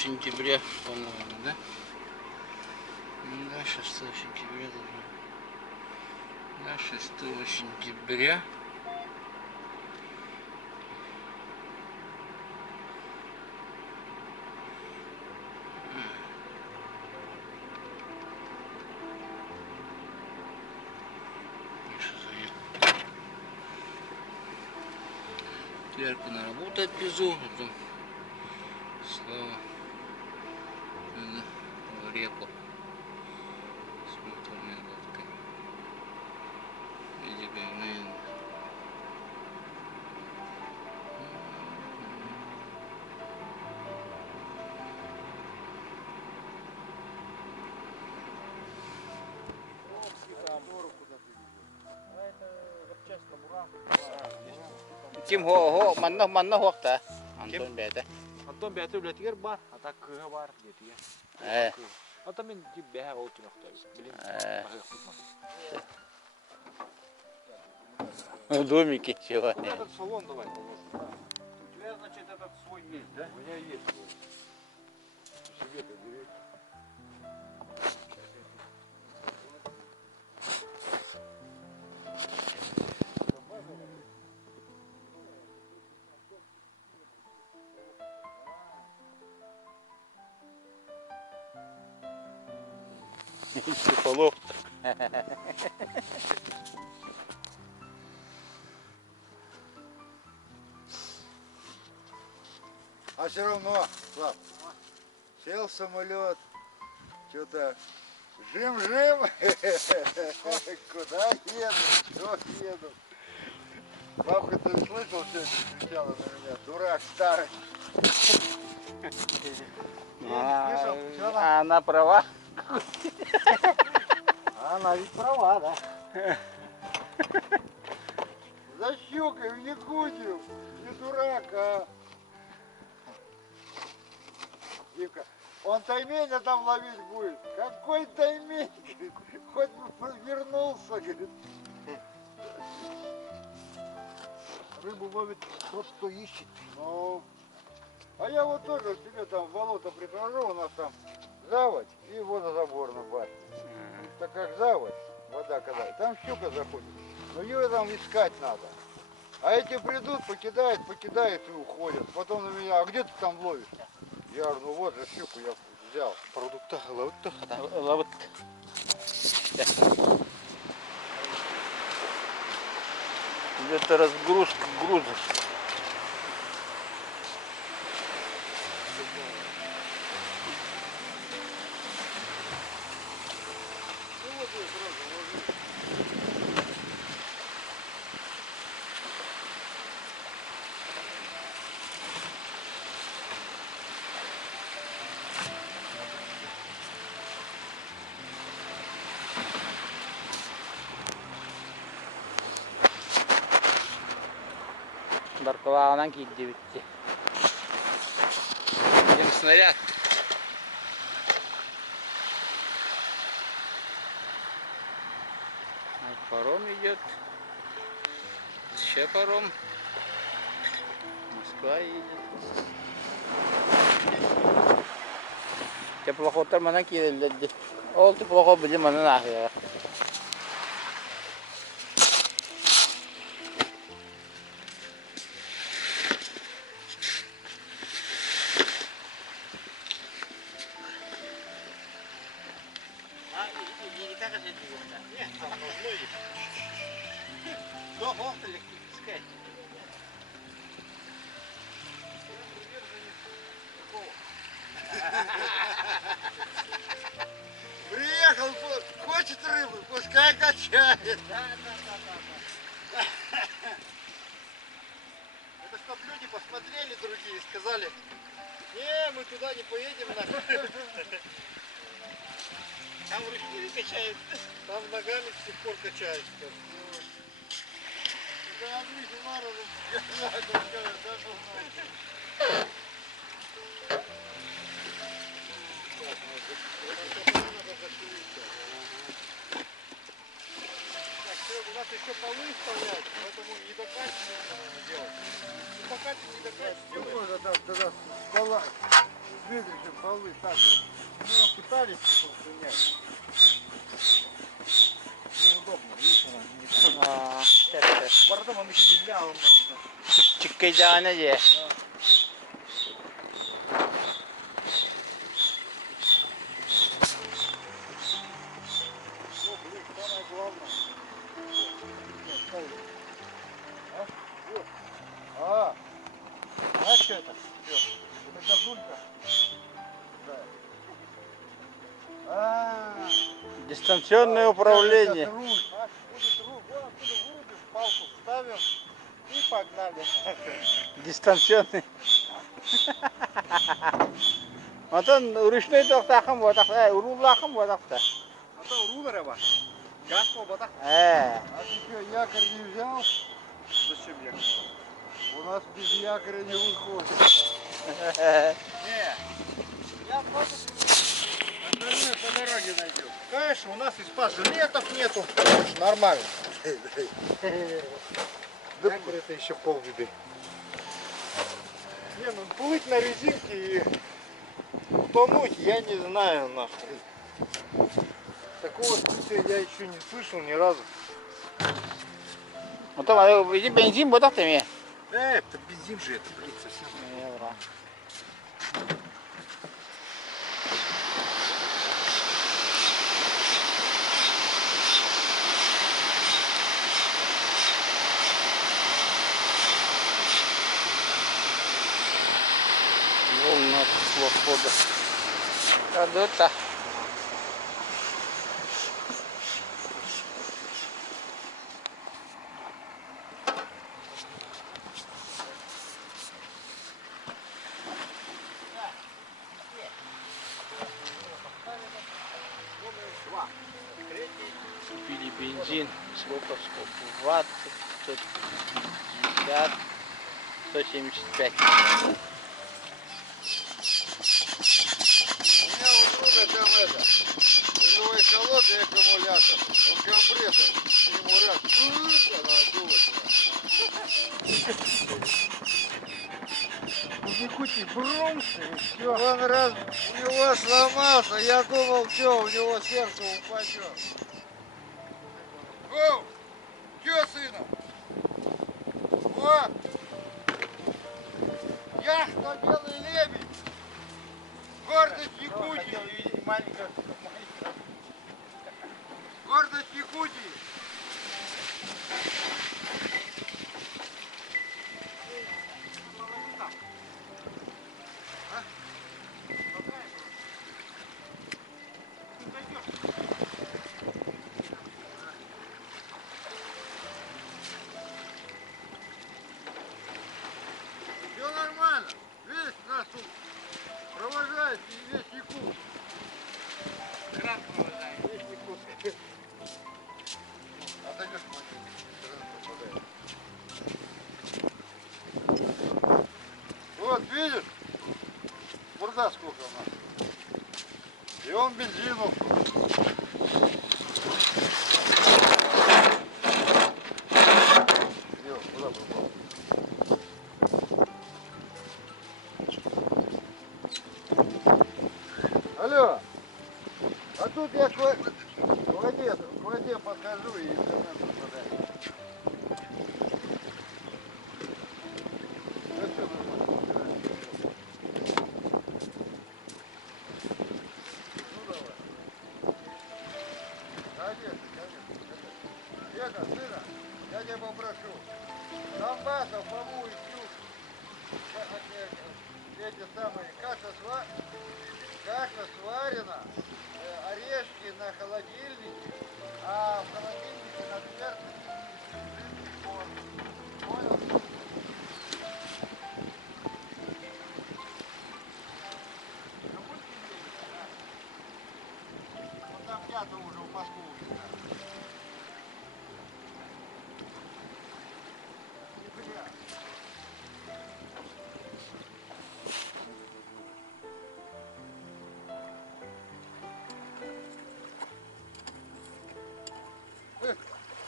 сентября, по-моему, да? Да, 6 сентября должно. Да, 6 сентября. Тверку на работу отвезу, потом Слава в реку с моторной лодкой. Иди, наверное. Тим го манна хуакта. Антон бәте. Антон бәте үлетигер бар, ата кыга бар детиге. Ата мен дип бәһә ол тимәктә. Билем. Домики чего? Этот салон давай положим. У тебя, значит, этот свой есть, да? У меня есть свой. Себе-то бери. Психолог. А все равно, Слав, сел в самолет, что-то жим-жим, куда еду, что еду. Бабка, ты слышал, что это кричала на меня? Дурак старый. Она права. Она ведь права, да? За щукой в Якутию. Не дурак, а. Димка, он тайменя там ловить будет. Какой таймень? Хоть бы вернулся, говорит. Рыбу ловит тот, кто ищет. Ну, а я вот тоже себе там в болото прихожу, у нас там заводь и водозаборный бар. Так как заводь, вода когда, там щука заходит, но ее там искать надо. А эти придут, покидают и уходят. Потом на меня, а где ты там ловишь? Я говорю, ну вот же щуку я взял. Продукты ловят. Это разгрузка груза. Баркалағынан кейді бітті. Один снаряд. Паром идет. Еще паром. Москва едет. Теплоходтар мана киделди. Ол теплоход билим мана нахия. Приехал, хочет рыбы, пускай качает. Да. Это чтоб люди посмотрели другие и сказали, не, мы туда не поедем. Там ручки качают, там ногами до сих пор качают. Так, все, у нас еще полы стоят, поэтому не докачиваем, наверное, делать. Ну, пока ты не докачиваешь, Ну, делаешь. можно там тогда с пола, с выигрышем полы так же. Ну, пытались потом принять. Неудобно, видишь, она не Aa, evet. Bu arada onun için bilgi alınmıştı. Çıkacağına ye. Ну, блин, самое главное. А? Вот. Знаешь, что это? Это газулька. Да. Дистанционное управление. Это руль. Будет руль. Вон отсюда вырубим, палку вставим и погнали. Дистанционный. Вот он ручной тоқтақым отақта, рулақым отақта. А то рулера var. Gaz kolbada. А ты что, якорь не взял? Зачем я? У нас без якоря не выходит. Не. Я просто Остальное по дороге найдем. Конечно, у нас и спас-жилетов нету. Нормально. Якорь это еще полбеды. Не, ну плыть на резинке и утонуть, я не знаю, нахуй. Такого случая я еще не слышал ни разу. Вот он, иди бензин отақта ме. Это бензин же, это, блин, совсем. Волна свобода. Радута. Купили бензин. Сколько? 120, 150, 175. У меня у друга там это, у него есть холодный аккумулятор, он компрессор, ему раз, она отдулась. У Якутии бронзы и все. Он раз у него сломался, я думал, все, у него сердце упадет. О, что, сына? Вот, яхта «Белый лебедь», гордость Якутии, гордость Якутии. Все нормально. Весь нас тут провожает и весь Якут. Кран провожает. Весь Якут. Отойдешь к машине. Вот, видишь? Бурда сколько у нас. И он бензину. Куда попал? Алло, а тут я к воде подхожу и интернет пропадает. Да все нормально, убираем. Ну давай. Конечно, конечно. Века, сына, я тебя попрошу. Донбассов, Фому и Ксюш. Эти самые, каша сварена, орешки на холодильнике, а в холодильнике на дверце понял? Вот там пятого уже у Москвы. Нифига.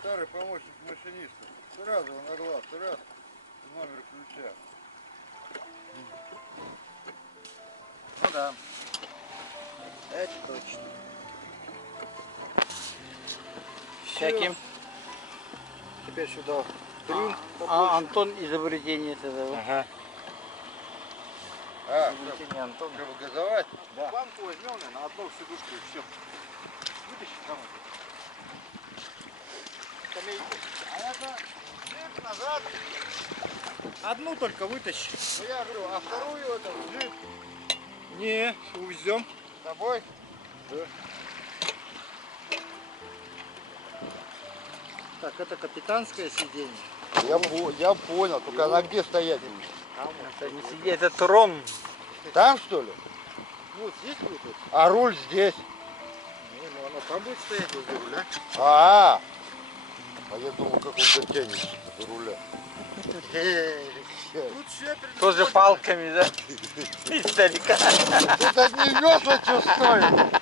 Старый, по-моему, машиниста. Сразу на глаз, раз, номер ключа. Ну да. Это точно. Всяким. Теперь сюда трюм. А Антон изобретение этого. Ага. Чтобы Антон. газовать. Да. Банку возьмем, на одну сидушку и все. Вытащи там. Скамейку. А это джип назад. Одну только вытащи. Ну я говорю, а вторую это джип Не, увезем. с тобой. Так, это капитанское сиденье. Я понял, только она где стоять будет? Это не сиди, это трон. Там что ли? Вот здесь будет. А руль здесь. Не, ну оно там будет стоять возле руля. А я думал, как он дотянется до руля. Тут все Тоже палками, да? Издалека. Тут одни весла что стоят.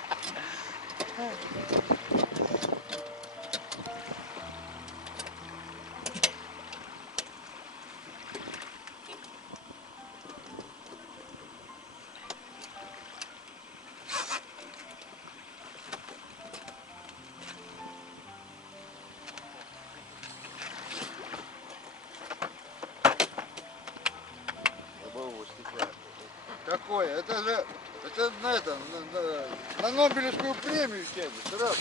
Какое? Это же, это на это, на Нобелевскую премию тянет, сразу.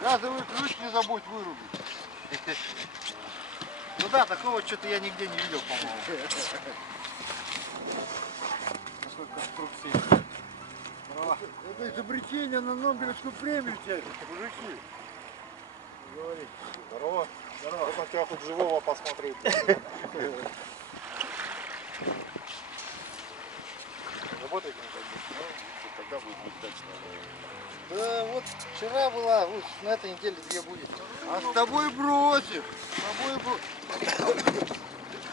Газовый ключ не забудь вырубить. Ну да, такого что-то я нигде не видел, по-моему. Такой конструкции. Это изобретение на Нобелевскую премию тянет, мужики. Говори. Здорово. Здорово. Вот на тебя хоть живого посмотреть. Работает когда будет удачно. Да вот вчера была, вот на этой неделе 2 будет. А с тобой бросишь. С тобой бросишь.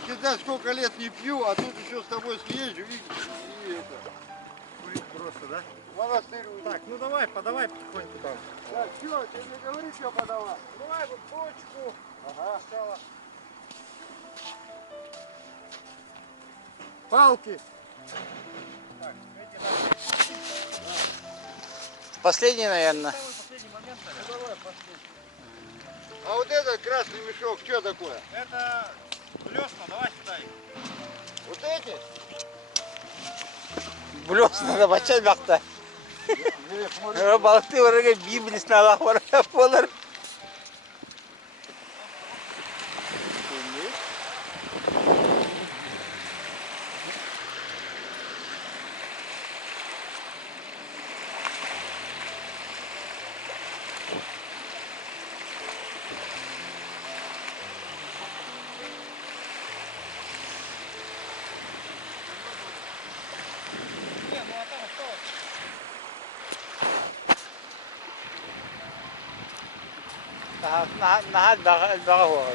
Считай, сколько лет не пью, а тут еще с тобой съезжу, видишь, и это. Курить просто, да? В монастырь уйду. Так, ну давай, подавай потихоньку там. Так, все, тебе не говори, что подавать. Давай вот точку. Ага. Сначала. Палки. Так, эти надо. Последний, наверное. Самый последний момент, наверное. Ну давай, пошли. А вот этот красный мешок, что такое? Это блесна, давай сюда их. Вот эти? Блесна да бачай бақта. Или, смотри, Балықты орага библисін алақ барга болар. Не, ну а там осталось. Нахад бага хуага.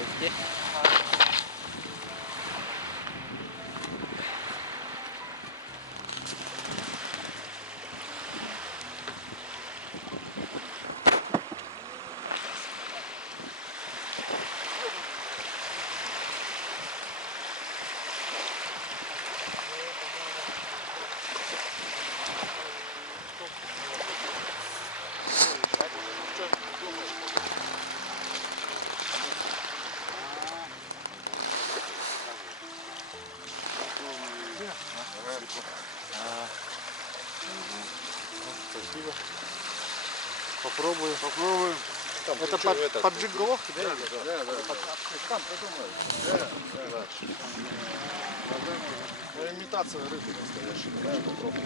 Спасибо. Попробую. попробуем. Это поджиг головки, да? Да, да. Там придумали. Да. Ну, имитация рыбы настоящей. Да, попробуем.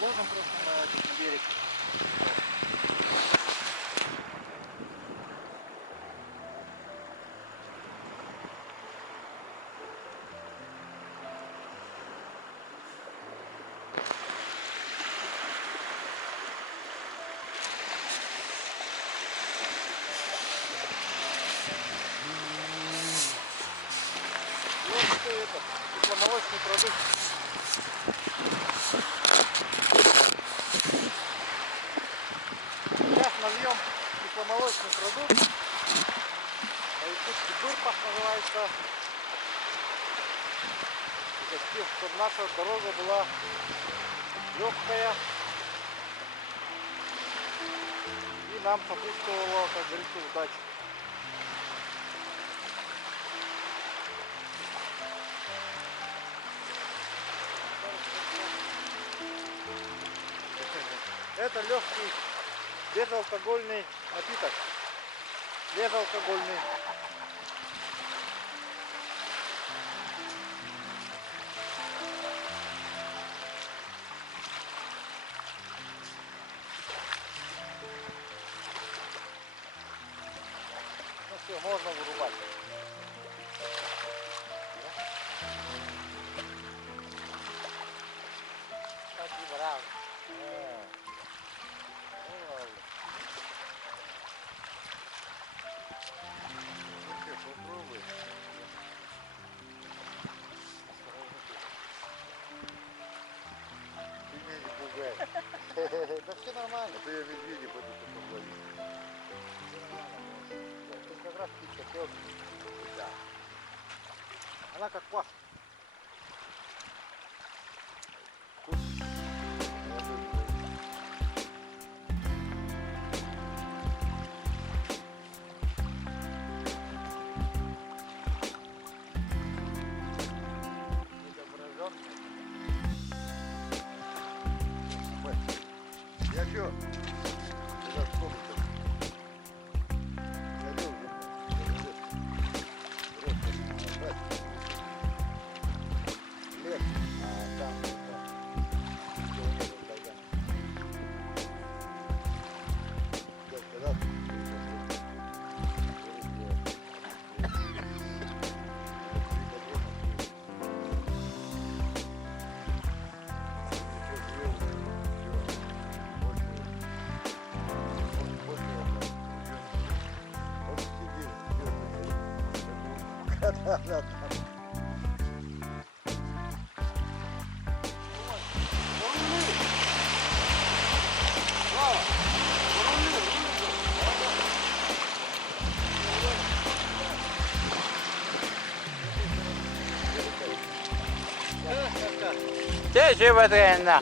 Ложим просто на этот берег. кисломолочный продукт. Сейчас нальем кисломолочный продукт. По-якутски дурпах называется. Чтобы наша дорога была легкая и нам сопутствовала, как говорится, удача. Это легкий безалкогольный напиток. Безалкогольный. Ну все, можно вырубать. Спасибо, Рав. Попробуй. Ты меня не пугай. Да все нормально. А то я медведя пойду потом ловить. Все нормально. Тут как раз птичка теплая. Да. Она как квас. Я что? Когда в комнату. Я делал, лес, а там километр тайга. Когда да. Тече батарейна.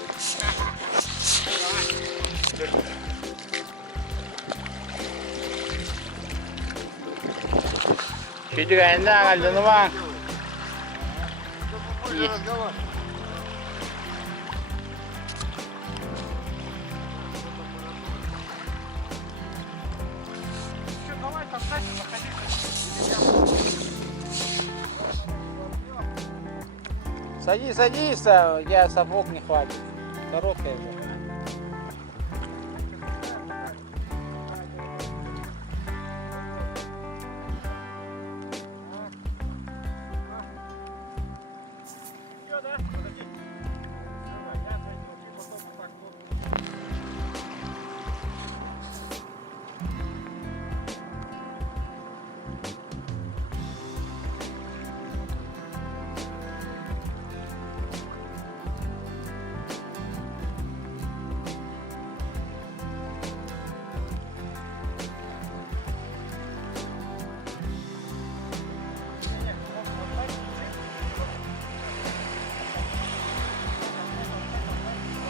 Кидгайна галдынма. Давай там дальше заходи. Садись, садись, а я сапог не хватит. Короткая же. Всё, да? Подожди. Давай, я зайду, ты потом вот так вот.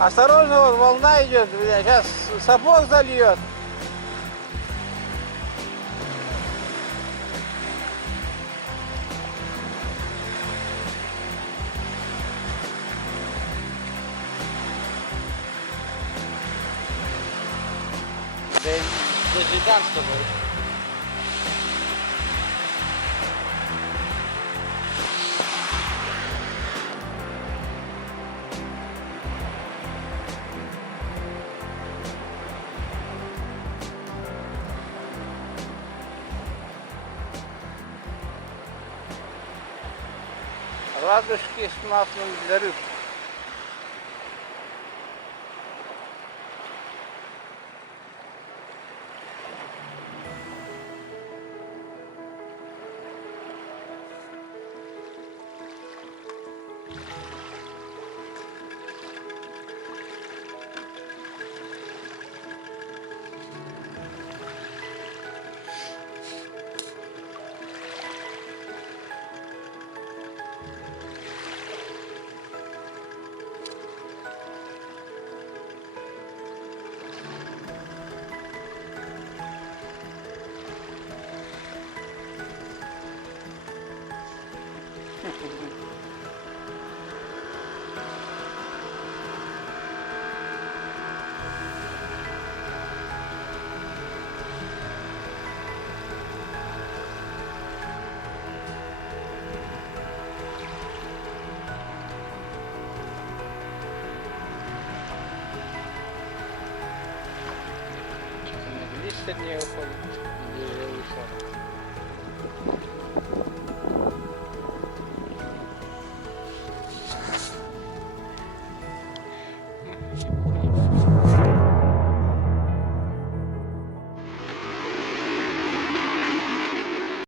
Осторожно, вот волна идет, сейчас сапог зальет. Да гигант с тобой. Радужки с маслом для рыб. 30 дней уходит. Или выше.